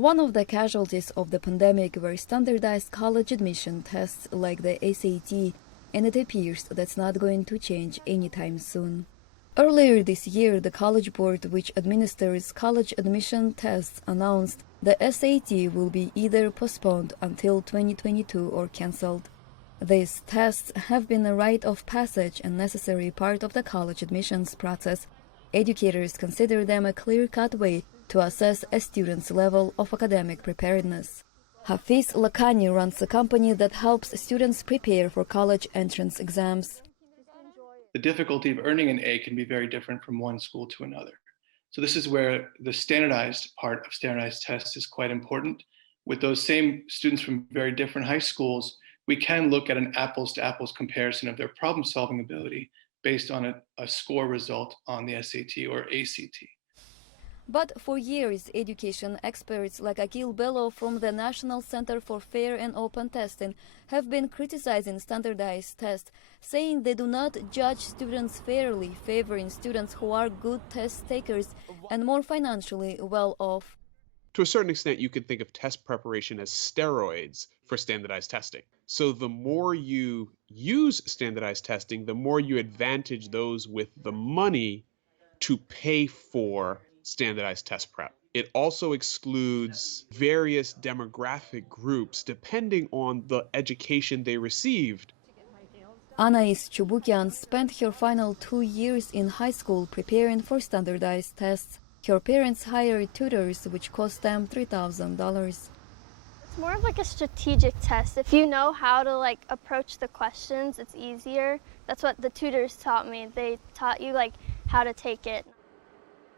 One of the casualties of the pandemic were standardized college admission tests like the SAT, and it appears that's not going to change anytime soon. Earlier this year, the College Board, which administers college admission tests, announced the SAT will be either postponed until 2022 or cancelled. These tests have been a rite of passage and necessary part of the college admissions process. Educators consider them a clear-cut way to assess a student's level of academic preparedness. Hafiz Lakhani runs a company that helps students prepare for college entrance exams. The difficulty of earning an A can be very different from one school to another. So this is where the standardized part of standardized tests is quite important. With those same students from very different high schools, we can look at an apples-to-apples comparison of their problem-solving ability based on a score result on the SAT or ACT. But for years, education experts like Akil Bello from the National Center for Fair and Open Testing have been criticizing standardized tests, saying they do not judge students fairly, favoring students who are good test takers and more financially well off. To a certain extent, you could think of test preparation as steroids for standardized testing. So the more you use standardized testing, the more you advantage those with the money to pay for standardized test prep. It also excludes various demographic groups depending on the education they received. Anais Chubukian spent her final 2 years in high school preparing for standardized tests. Her parents hired tutors, which cost them $3,000. It's more of like a strategic test. If you know how to approach the questions, it's easier. That's what the tutors taught me. They taught you how to take it.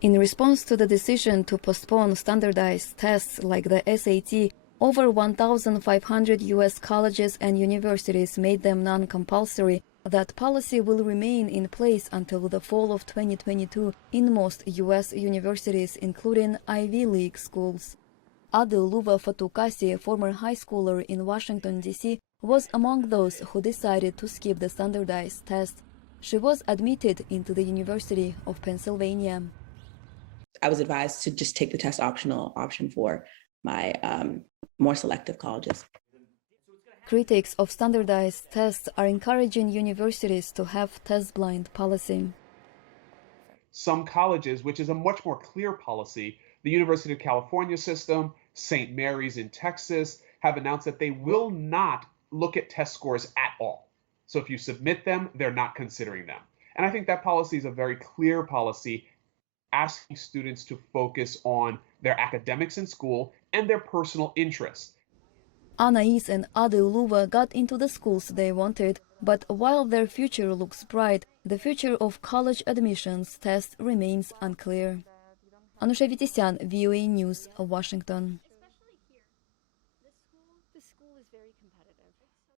In response to the decision to postpone standardized tests like the SAT, over 1,500 U.S. colleges and universities made them non-compulsory. That policy will remain in place until the fall of 2022 in most U.S. universities, including Ivy League schools. Adilova Fatukasi, a former high schooler in Washington, D.C., was among those who decided to skip the standardized test. She was admitted into the University of Pennsylvania. I was advised to just take the test option for my more selective colleges. Critics of standardized tests are encouraging universities to have test-blind policy. Some colleges, which is a much more clear policy, the University of California system, St. Mary's in Texas, have announced that they will not look at test scores at all. So if you submit them, they're not considering them. And I think that policy is a very clear policy, asking students to focus on their academics in school and their personal interests. Anais and Adilova got into the schools they wanted, but while their future looks bright, the future of college admissions test remains unclear. Anush Avetisyan, VOA News, Washington.